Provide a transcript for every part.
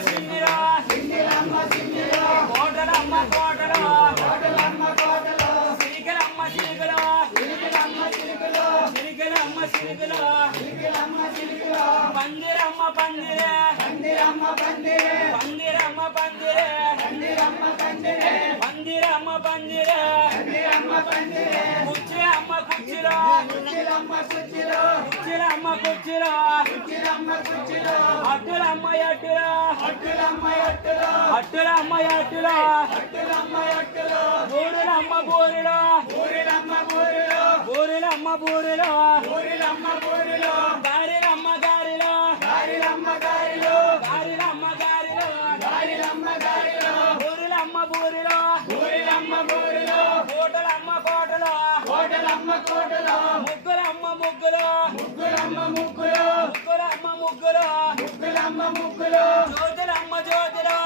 సింగిలమ్మ సింగిరా కోటలమ్మ కోటలు. సిరికలమ్మ సిరికలు. సిరికలమ్మ సిరికలు. పందిరమ్మ పందిరే. పందిరమ్మ పందిరే. పందిరమ్మ పందిరే. కుచ్చిరమ్మ కుచ్చిరో కుచ్చిరమ్మ కుచ్చిరో అట్టులమ్మ అట్టురా అట్టులమ్మ అట్టురా బూరులమ్మ బూరులో బూరులమ్మ బూరులో గారిలమ్మ గారిలో గారిలమ్మ గారిలో బూరులమ్మ బూరులో ముగ్గులమ్మ ముగ్గులు. ముగ్గులమ్మ ముగ్గులు. జ్యోతులమ్మ జ్యోతులు.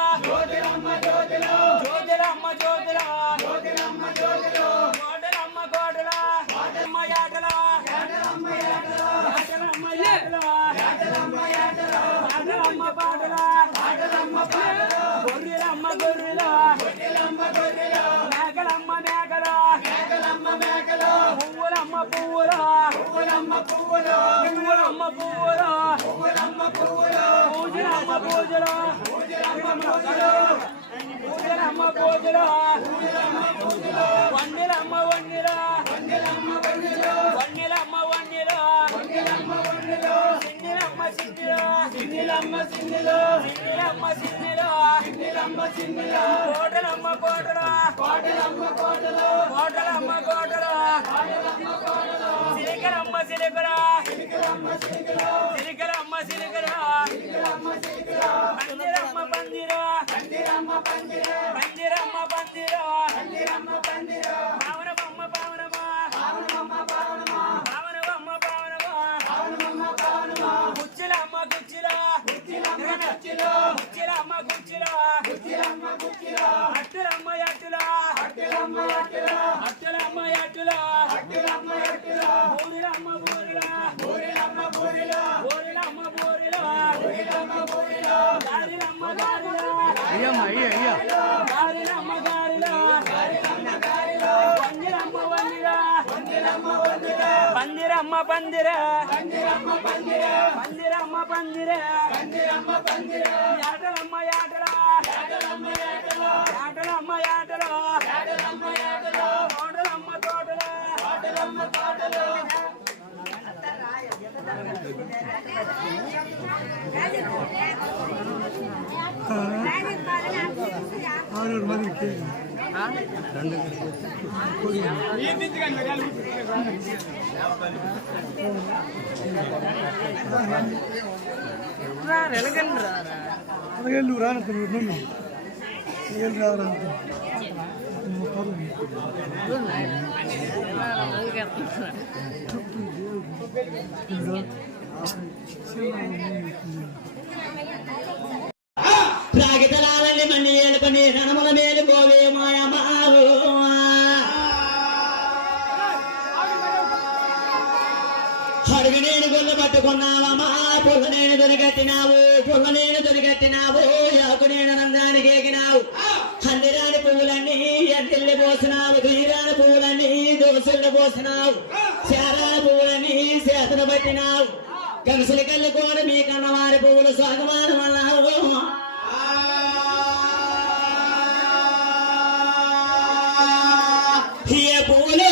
జ్యోతులమ్మ జ్యోతులు. కోటలమ్మ కోటల అమ్మ యాటల. యాటలమ్మ యాటల. పాటలమ్మ పాటల. గొర్రెలమ్మ గొర్రెల. పువ్వులమ్మ పువ్వుల. పువ్వులమ్మ పువ్వుల. పూజలమ్మ పూజలు. పూజలమ్మ పూజలు. వన్నెలమ్మ వన్నెల. వన్నెలమ్మ వన్నెల. సింగిలమ్మ సింగిల. సింగిలమ్మ సింగిల. కోటలమ్మ కోటల కోటలమ్మ కోటల సిరికలమ్మ సిరికల సిరికలమ్మ సిరికల. పందిరమ్మ పందిర పందిరమ్మ పందిర అట్టులమ్మ అట్టుల అట్టులమ్మ అట్టుల బూరిలమ్మ బూరిల. బూరిలమ్మ బూరిల. గారిలమ్మ గారిల. గారిలమ్మ గారిల. పందిరమ్మ వందిర పందిరమ్మ పందిర. పందిరమ్మ పందిర. యాటలమ్మ యాటల యాటల తోటలమ్మ తోటల ఆరు మందికి అలాగే రానంత నుండి అలాగే రానంత ప్రాగితలాలని మన్ని ఏలుకొని రణముల మేలు గోవే మాయమావు అడుగు నేను గొల్ల పట్టుకున్నావమ్మా పుల్ల నేను పుల్ల పోసినావు శారాల పువ్వులన్నీ చేతను పట్టినావు. కనుసలు కళ్ళుకోని మీ కన్నవారి పువ్వులు స్వాగమానం అన్నావు. ఏ పువ్వులు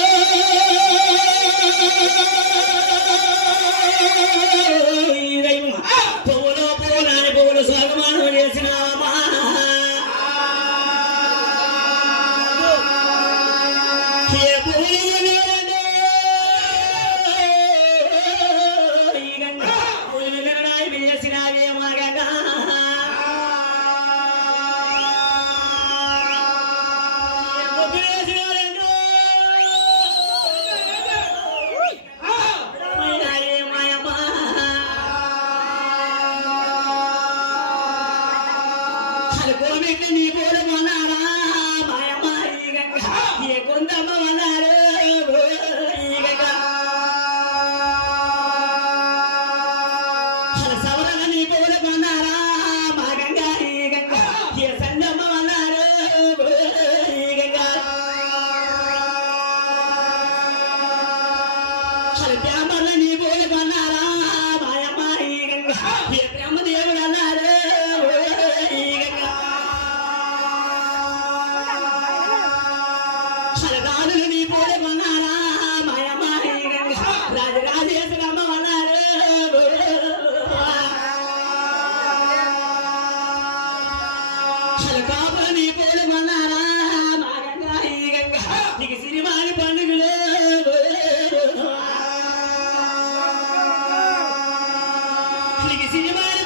കളിക്ക് സിനിമാന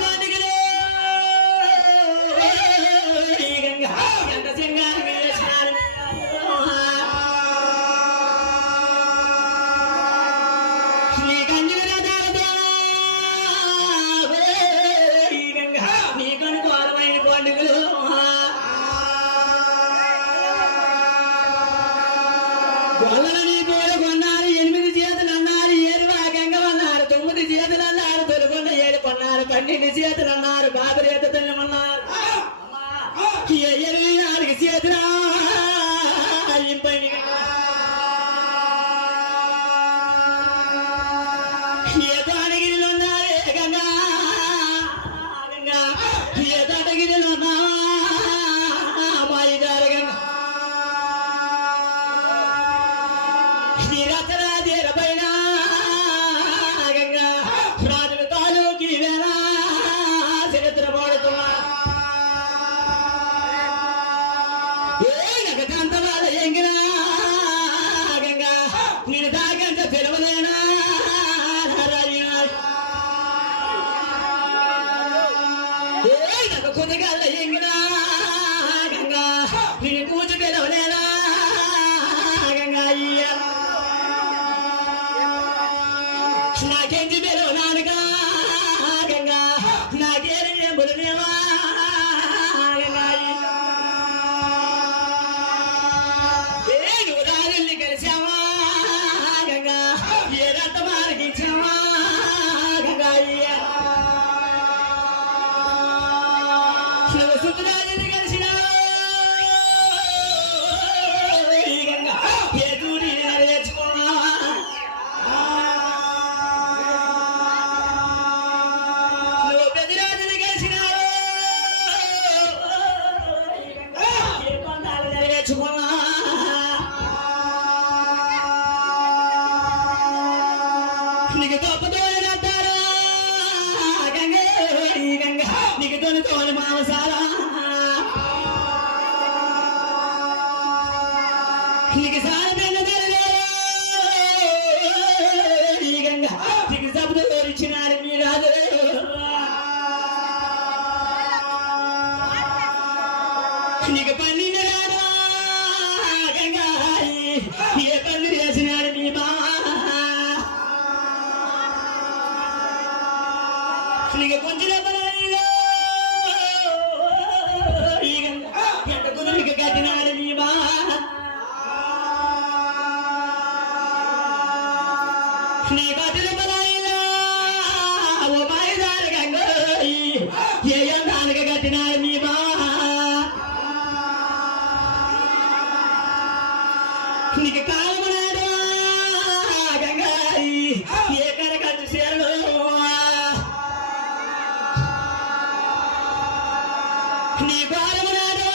నీ భారము నాదా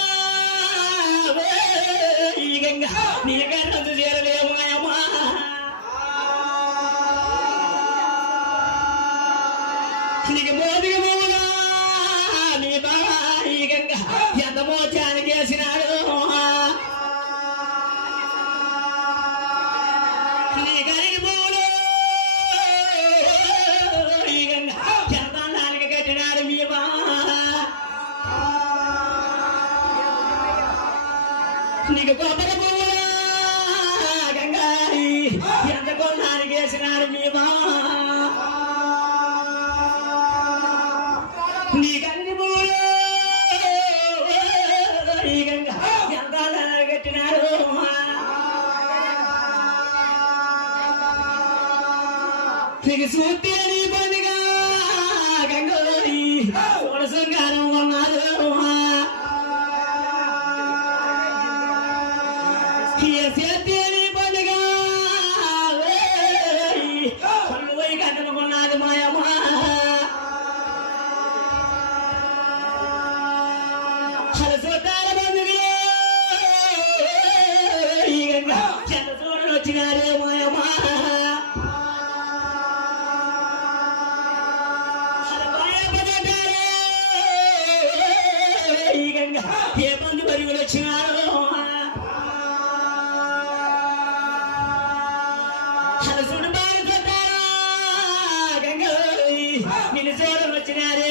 నీ గంగా చేరలేము శ్రీగంగా ఎంత కట్టినారు దిగుసూతి అని నిన్ను చూడవచ్చినారే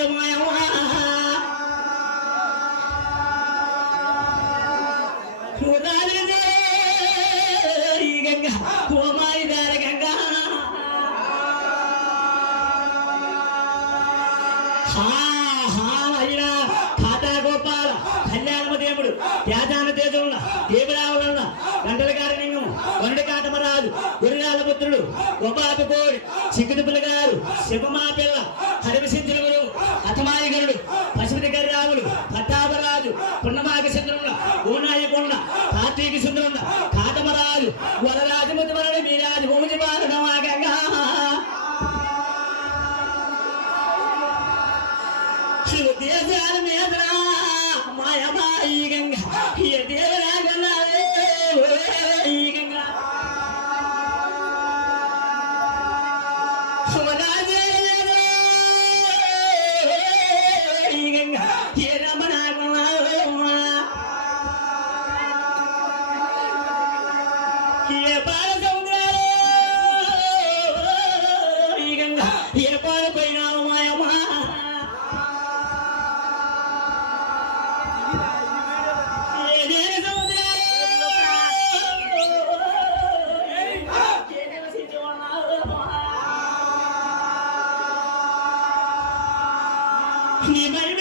আপনি এবার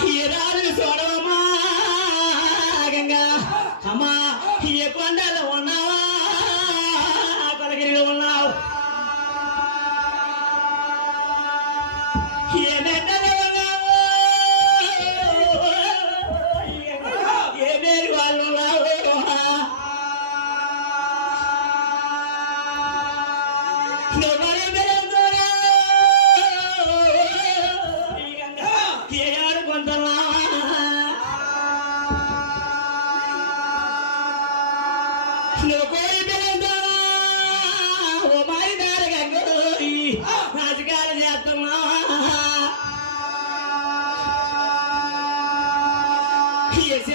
ಕಿರಣ ಸ್ವರಮ ಗಂಗಾ ಕಮಾ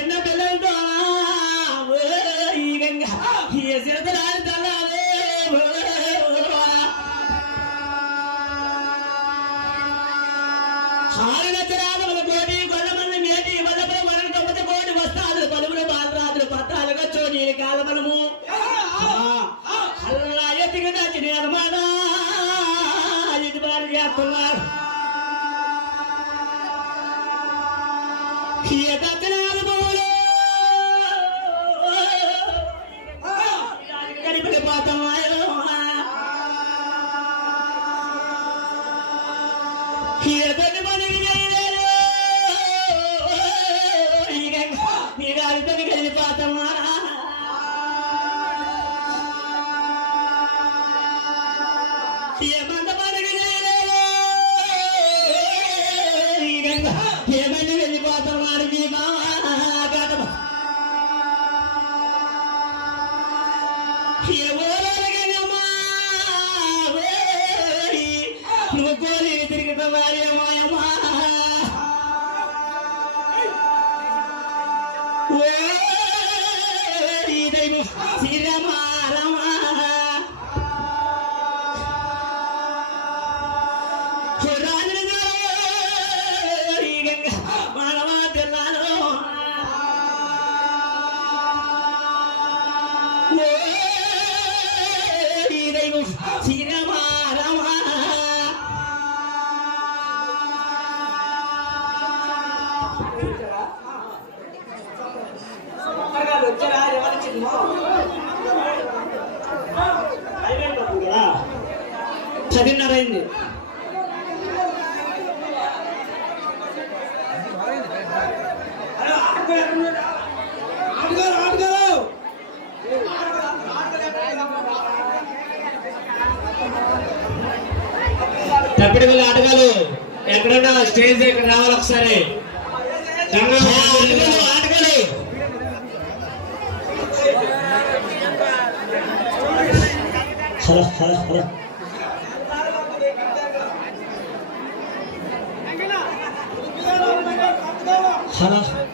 చిన్న పిల్లలతో ఈ గంగా. ఈ సిరతలా y además అప్పుడు వీళ్ళు అడగాలి ఎక్కడన్నా? స్టేజ్ ఎక్కడ రావాలి ఒకసారి. ఆటగాలు hello. Hello.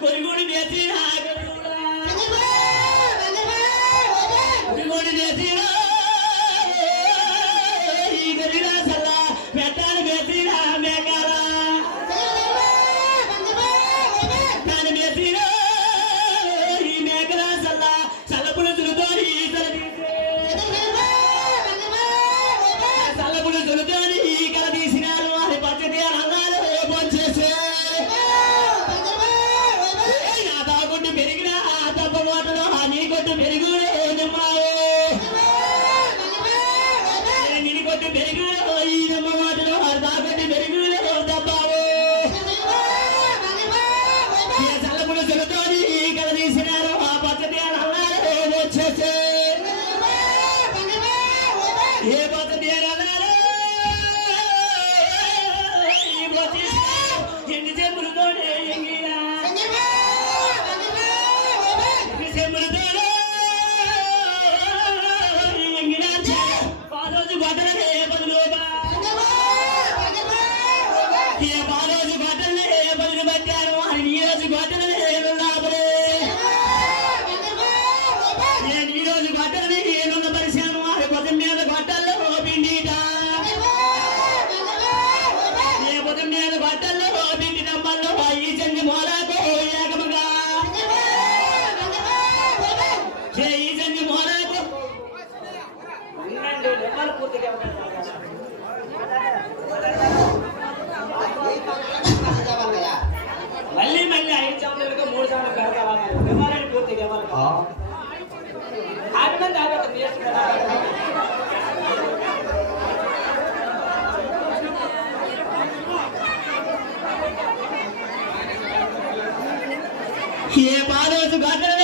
Bori bori bethi hai. మళ్ళీ మళ్ళీ ఐదు సంవత్సరాలకు మూడు సంవత్సరాలు కావాలి విమానాన్ని పూర్తి కావాలి ఆగమంది ఆగదు ఏ బాధ గారు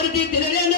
Parti dilerim